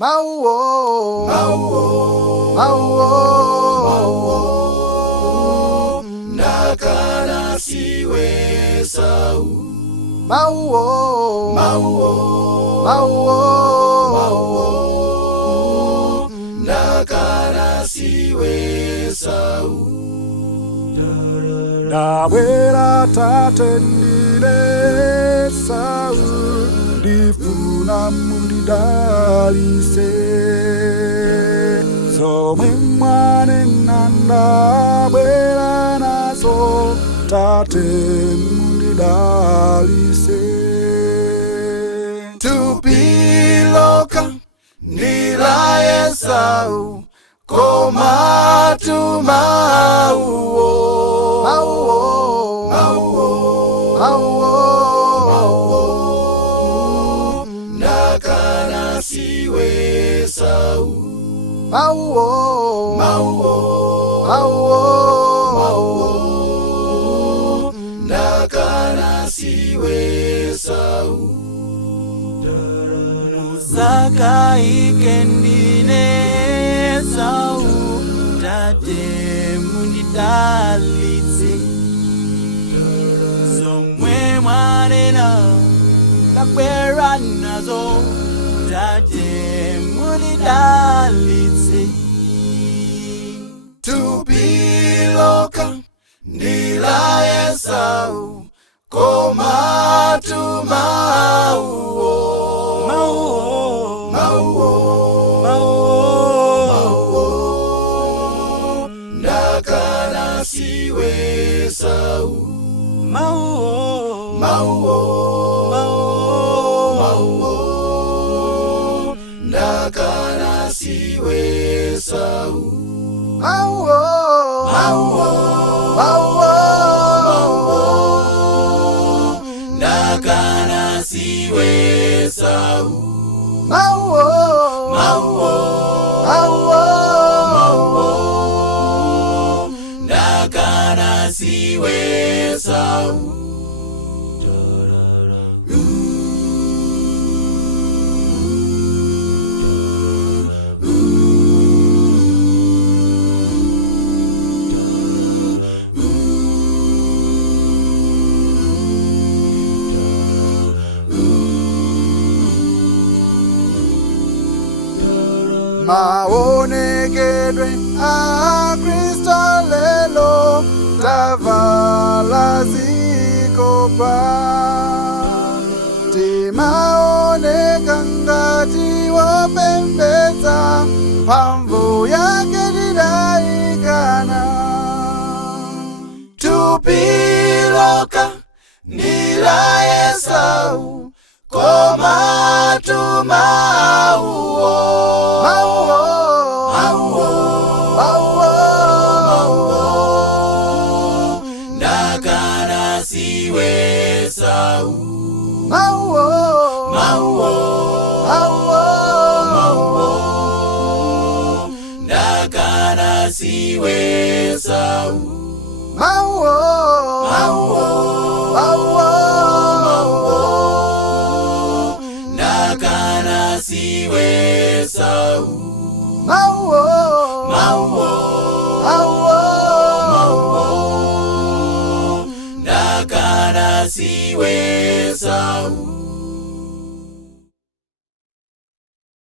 Mauo, Mauo, Mauo, nakana siwe sau. Mauo, Mauo, Mauo, nakana siwe sau. Nawera tatendile sau, difuna mundidalise. Somwe mwane nanda bwera naso, tate mundidalise. Tupiloka nilaye sau, koma tu Mauo. Nakana siwe sau. Mauo, Mauo, nakana siwe sau. Musaka ikendine sau, tate mundidalitse. Somwe mwanena kakwera nazo, tate mundidalitse. Tupiloka nilaye sau, koma tu Mauo. Mauo, nakana siwe sau. Mauo, nakana siwe sau. Nakana siwe sau. Nakana siwe sau. Maonekedwe a Kristo lelo, tavala zikopa. Timaoneka ngati wapembedza, mphamvu yake tidaikana. Tupiloka nilaye sau, koma tu Mauo. Nakana siwe sau. Nakana siwe sau. Nakana siwe sau. Nakana siwe sau.